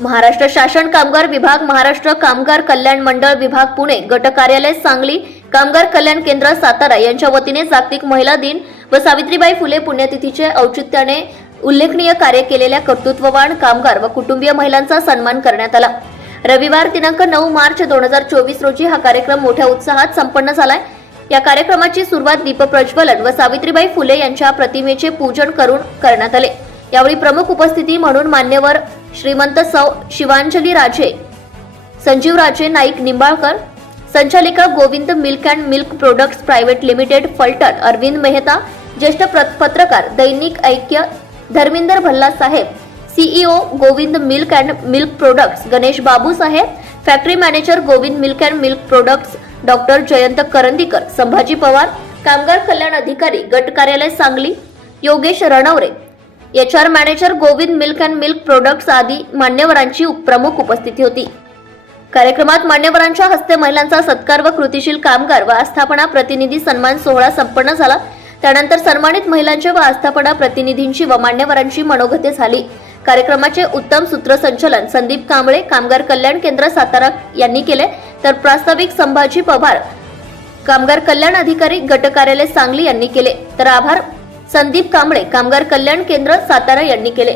महाराष्ट्र शासन कामगार विभाग, महाराष्ट्र कामगार कल्याण मंडळ विभाग पुणे, गट कार्यालय सांगली, कामगार कल्याण केंद्र सातारा यांच्या वतीने जागतिक महिला दिन व सावित्रीबाई फुले पुण्यतिथीचे औचित्याने उल्लेखनीय कार्य केलेल्या कर्तृत्ववान कामगार व कुटुंबीय महिलांचा सन्मान करण्यात आला। रविवार दिनांक 9 मार्च 2024 रोजी हा कार्यक्रम मोठ्या उत्साहात संपन्न झालाय। या कार्यक्रमाची सुरुवात दीपप्रज्वलन व सावित्रीबाई फुले यांच्या प्रतिमेचे पूजन करून करण्यात आले। यावेळी प्रमुख उपस्थिती म्हणून मान्यवर श्रीमंत सौ शिवांजली राजे, संजीव राजे नाईक निंबाळकर, संचालिका Govind milk and milk products private limited Phaltan, Arvind Mehta, ज्येष्ठ पत्रकार Dainik Aikya Dharminder Bhalla saheb, CEO Govind milk and milk products Ganesh Babu saheb, factory manager Govind milk and milk products doctor Jayant Karandikar, Sambhaji Pawar, कामगार कल्याण अधिकारी गट कार्यालय Sangli Yogesh Ranaware, HR manager Govind milk and milk products आदी मान्यवरांची प्रमुख उपस्थिती होती। कार्यक्रमात मान्यवरांच्या हस्ते महिलांचा सत्कार व कृतिशील कामगार व आस्थापना प्रतिनिधी सन्मान सोहळा संपन्न झाला। त्यानंतर सन्मानित महिलांचे व आस्थापना प्रतिनिधींची व मान्यवरांची मनोगते झाली। कार्यक्रमाचे उत्तम सूत्रसंचालन संदीप कांबळे, कामगार कल्याण केंद्र सातारा यांनी केले, तर प्रास्ताविक संभाजी पवार, कामगार कल्याण अधिकारी गट कार्यालय सांगली यांनी केले, तर आभार संदीप कांबळे, कामगार कल्याण केंद्र सातारा यांनी केले।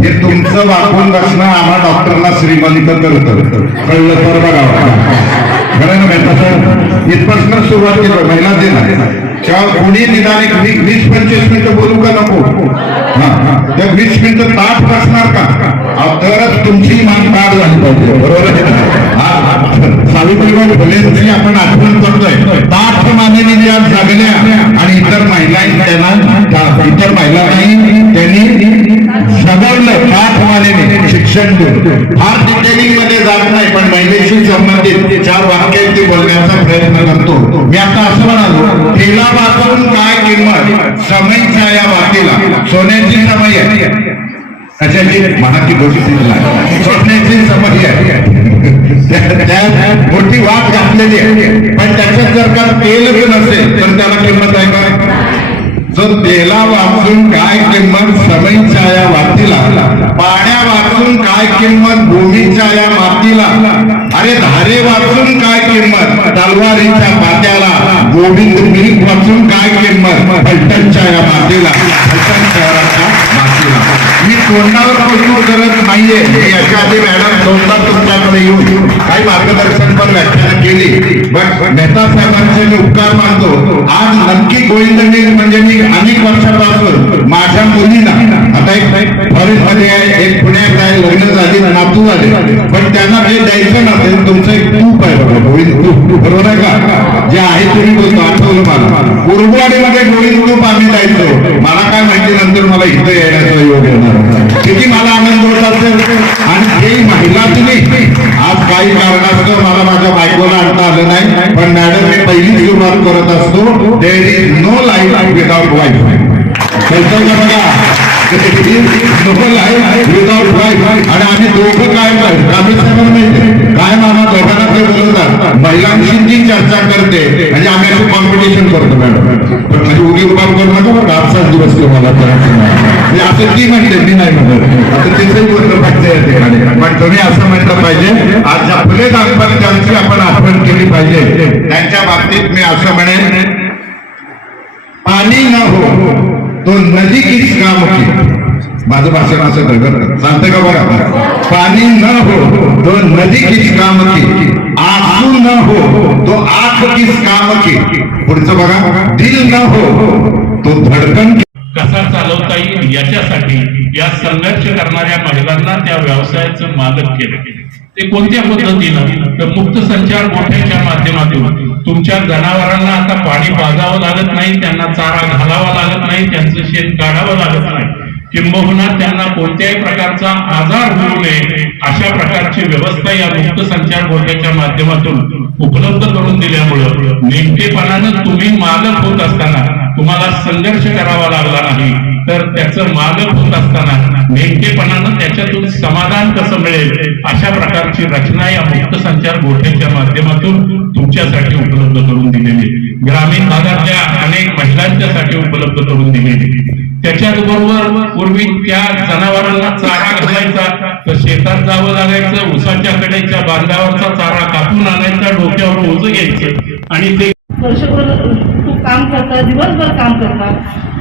हे तुमचं वाकून बसणं आम्हा डॉक्टरला श्रीमंत करतं, कळलं तर बघा खरं ना। तसं इथपासून सुरुवात केली महिला दिन तेव्हा कोणी निदान 20-25 मिनिटं बोलू का नको? त्या 20 मिनिटं ताट बसणार का? तरच तुमची मान ताट झाली पाहिजे, बरोबर आहे। सावित्रीबाई फुलेंची आपण आठवण करतोय, ताठ मानेने ज्या जगल्या आणि इतर महिलांनी त्यांनी जगवलं ताठ मानेने शिक्षण देऊन। फार डिटेलिंग मध्ये जात नाही, पण महिलेशी संबंधित 4 वाक्यांची बोलण्याचा प्रयत्न करतो मी। आता असं म्हणालो, तेलापासून काय किंमत, समईच्या या वाटीला सोन्याची समय आहे, कशाची महाची गोष्टी सोन्याची समय आहे, मोठी वाट घातलेली आहे। पण त्याच्यात जर का तेल नसेल तर त्याला किंमत आहे का? जो तेला वाचून काय किंमत समईच्या या वातीला, पाण्या वाचून काय किंमत भूमीच्या या मातीला, अरे धारे वाचून काय किंमत तलवारीच्या पात्याला, गोविंद मिल्क वाचून काय किंमत फलटणच्या या मातीला, फलटण शहराच्या मातीला। मी तोंडावर कौतुक करत नाहीये, याच्या आधी मॅडम दोनदा तुमच्याकडे येऊन काही मार्गदर्शन पण व्याख्यान केली, पण मेहता साहेबांचे मी उपकार मानतो। आज नक्की गोविंद मिल्क म्हणजे मी अनेक वर्षापासून माझ्या मुलीला, आता एक फॉरेस्ट मध्ये आहे, एक पुण्यात आहे, लग्न झाली, नातू झाले, पण त्यांना हे द्यायचं नसेल, तुमचं एक तूप आहे बघा, गोविंद तूप, बरोबर आहे का? जे आहे तुम्ही बोलतो, आठवलं मला कुरबुवाडीमध्ये गोविंद तूप आम्ही द्यायचो। मला काय माहिती नंतर मला इथं येण्याचा योग येणार, किती मला आनंद होत असेल। आणि हे महिला तुम्ही आज काही कारणास्तव मला माझ्या बायकोला आणता आलं नाही, पण मॅडम मी पहिली सुरुवात करत असतो, there is no life without wife. Without wife. आणि आम्ही दोघं काय काय मामा दोघांना ते बोलवतात, महिलांशी चर्चा करते, म्हणजे आम्ही असं कॉम्पिटिशन करतो मॅडम। पण म्हणजे उगी उपाम करू नका बघा, 8-7 दिवस तुम्हाला असं ती म्हणते, मी नाही म्हणत, आता तिथेही बोललं पाहिजे या ठिकाणी। पण तुम्ही असं म्हटलं पाहिजे, आज ज्या फुले दाम्पत्यांची आपण आठवण केली पाहिजे, त्यांच्या बाबतीत मी असं म्हणेन, पाणी न हो तो नदी किस काम की, माझं भाषण असं सांगते का बघा, पाणी न हो तो नदी किस काम की, आंसू न हो तो आंख किस काम की, पुढचं बघा, दिल न हो तो धडकन कसा चालवता येईल याच्यासाठी या संघर्ष करणाऱ्या महिलांना त्या व्यवसायाचं मालक केलं। ते कोणत्या पद्धतीनं? तर मुक्त संचार गोठ्याच्या माध्यमातून तुमच्या जनावरांना आता पाणी पाजावं लागत नाही, त्यांना चारा घालावा लागत नाही, त्यांचं शेण काढावं लागत नाही, किंबहुना त्यांना कोणत्याही प्रकारचा आजार होऊ नये अशा प्रकारची व्यवस्था या मुक्त संचार गोठ्याच्या माध्यमातून उपलब्ध करून दिल्यामुळं नेमकेपणानं तुम्ही मालक होत असताना तुम्हाला संघर्ष करावा लागला नाही, तर त्याचं मालक होत असताना नेमकेपणानं त्याच्यातून समाधान कसं मिळेल अशा प्रकारची रचना या मुक्त संचार गोठ्याच्या माध्यमातून तुमच्यासाठी उपलब्ध करून दिलेली, ग्रामीण भागातल्या अनेक महिलांच्यासाठी उपलब्ध उपलब्ध करून दिलेली. त्याच्याबरोबर पूर्वी त्या जनावरांना चारा घालायचा तर शेतात जावं लागायचं, उसाच्या कडेच्या बांधावरचा चारा कापून आणायचा, डोक्यावर ओझं घ्यायचं आणि ते वर्षभर खूप काम करतात, दिवसभर काम करतात.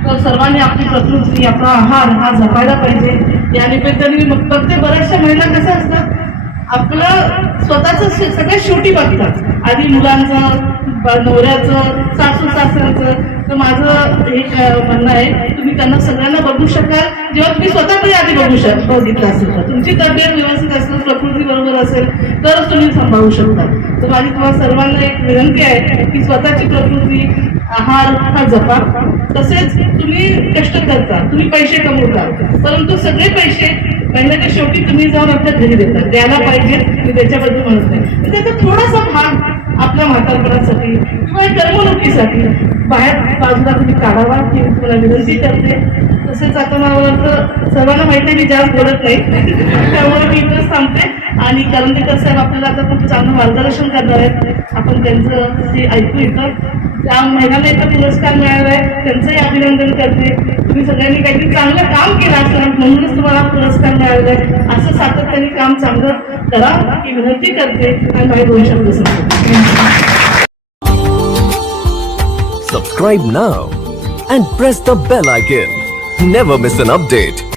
तर सर्वांनी आपली प्रकृती, आपला आहार हा जपायला पाहिजे. या निमित्ताने मग बघते बऱ्याचशा महिला कसं असतात, आपलं स्वतःच सगळ्यात शेवटी बघतात, आधी मुलांचं, नवऱ्याचं, सासू सासऱ्याचं. तर माझं एक म्हणणं आहे, तुम्ही त्यांना सगळ्यांना बघू शकाल जेव्हा तुम्ही स्वतःकडे आधी बघितलं असेल तर. तुमची तब्येत व्यवस्थित असेल, प्रकृती बरोबर असेल तरच तुम्ही सांभाळू शकता. तर माझी तुम्हाला सर्वांना एक विनंती आहे की स्वतःची प्रकृती, आहार हा जपा. तसेच तुम्ही कष्ट करता, तुम्ही पैसे कमवता, परंतु सगळे पैसे महिन्याच्या शेवटी तुम्ही जाऊन आपल्या घरी देतात, द्यायला पाहिजे. मी त्याच्याबद्दल म्हणत नाही, तर त्याचा थोडासा भाग आपल्या म्हातारपणासाठी किंवा करमणुकीसाठी बाहेर बाजूला तुम्ही काढावा ही तुम्हाला विनंती करते. तसेच आता मला सर्वांना माहिती आहे मी जास्त बोलत नाही त्यामुळे मी इथंच थांबते. आणि करंदीकर साहेब आपल्याला आता खूप चांगलं मार्गदर्शन करणार आहेत, आपण त्यांचं ते ऐकू इथं. त्या महिन्याला एक पुरस्कार मिळाला आहे, त्यांचंही अभिनंदन करते. तुम्ही सगळ्यांनी काहीतरी चांगलं काम केलं असणार म्हणूनच तुम्हाला पुरस्कार मिळाला आहे. असं सातत्याने काम चांगलं करा ही विनंती करते आणि माझे 2 शब्द सांगते. Subscribe now and press the bell icon. Never miss an update.